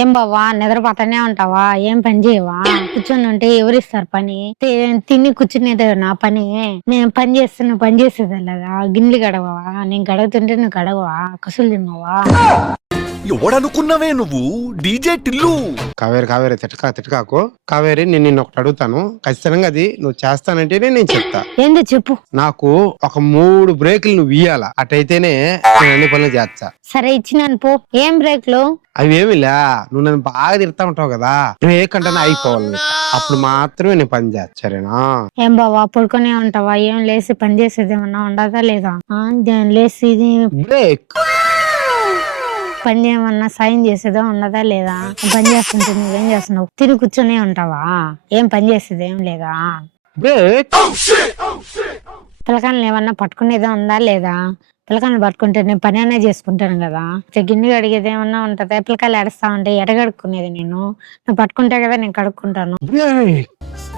ఏం బావా నిద్రపోతానే ఉంటావా? ఏం పని చేయవా? కూర్చొని ఉంటే ఎవరిస్తారు పని? తిని కూర్చునేదే నా పని. నేను పని చేస్తే నువ్వు పని చేసేది లేదా? గిన్నెలు గడవవా? నేను గడుగుతుంటే నువ్వు గడవవా? కసులు తిమ్మవా? ఎవడనుకున్నావే నువ్వు డీజే టిల్లు? కావేరి తిట్టకాకు. కావేరి నేను నిన్ను ఒకటి అడుగుతాను, ఖచ్చితంగా అది నువ్వు చేస్తానంటేనే నేను చెప్తా. ఏందో చెప్పు. నాకు ఒక 3 బ్రేకులు నువ్వు ఇయ్యాలా, అటైతేనే నేను అన్ని పనులు చేస్తా. సరే ఇచ్చినాను పో. ఏం బ్రేక్లు? అవి ఏమిలే, నువ్వు నన్ను బాగా తిడతా ఉంటావు కదా, నువ్వు ఏ కంటనే అయిపోవాలి, అప్పుడు మాత్రమే నేను పని చేస్తా, సరేనా? ఏం బావా పడుకునే ఉంటావా? ఏం లేసి పని చేసేది ఏమన్నా ఉండదా లేదా? లేసి బ్రేక్ పని చేయమన్నా సాయం చేసేదో ఉన్నదా లేదా? పని చేస్తుంటే నువ్వేం చేస్తున్నావు? తిరిగి కూర్చొనే ఉంటావా? ఏం పని చేసేది ఏం లేదా? బ్రేక్ పిల్లకాయలు ఏమన్నా పట్టుకునేదో ఉందా లేదా? పిల్లకాయలు పట్టుకుంటే నేను పని అనే చేసుకుంటాను కదా. గిన్నె కడిగేది ఏమన్నా ఉంటుందా? పిల్లకాయలు ఏడుస్తా ఉంటే ఎడగడుక్కునేది నేను. నువ్వు పట్టుకుంటే కదా నేను కడుక్కుంటాను. బ్రేక్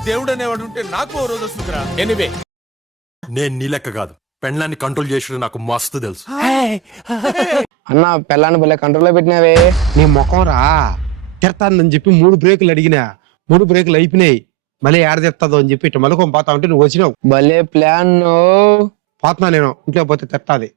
దేవుడు అనేవాడు ఉంటే నాకు ఓ రోజు వస్తుందిరా. ఎనివే నేను నీ లెక్క కాదు, పెళ్ళాన్ని కంట్రోల్ చేసడం నాకు మస్తు తెలుసు. అన్న పిల్లాన్ని భలే కంట్రోల్లో పెట్టినావే. నీ ముఖం రా, తిడతానని చెప్పి 3 బ్రేకులు అడిగినా, 3 బ్రేకులు అయిపోయినాయి. మళ్ళీ ఏడ తిడతాదో అని చెప్పి ఇట్లా మలుకొని పోతా ఉంటే నువ్వు వచ్చినావు. భలే ప్లాన్. పోతున్నా నేను, ఇంట్లో పోతే తిట్టాది.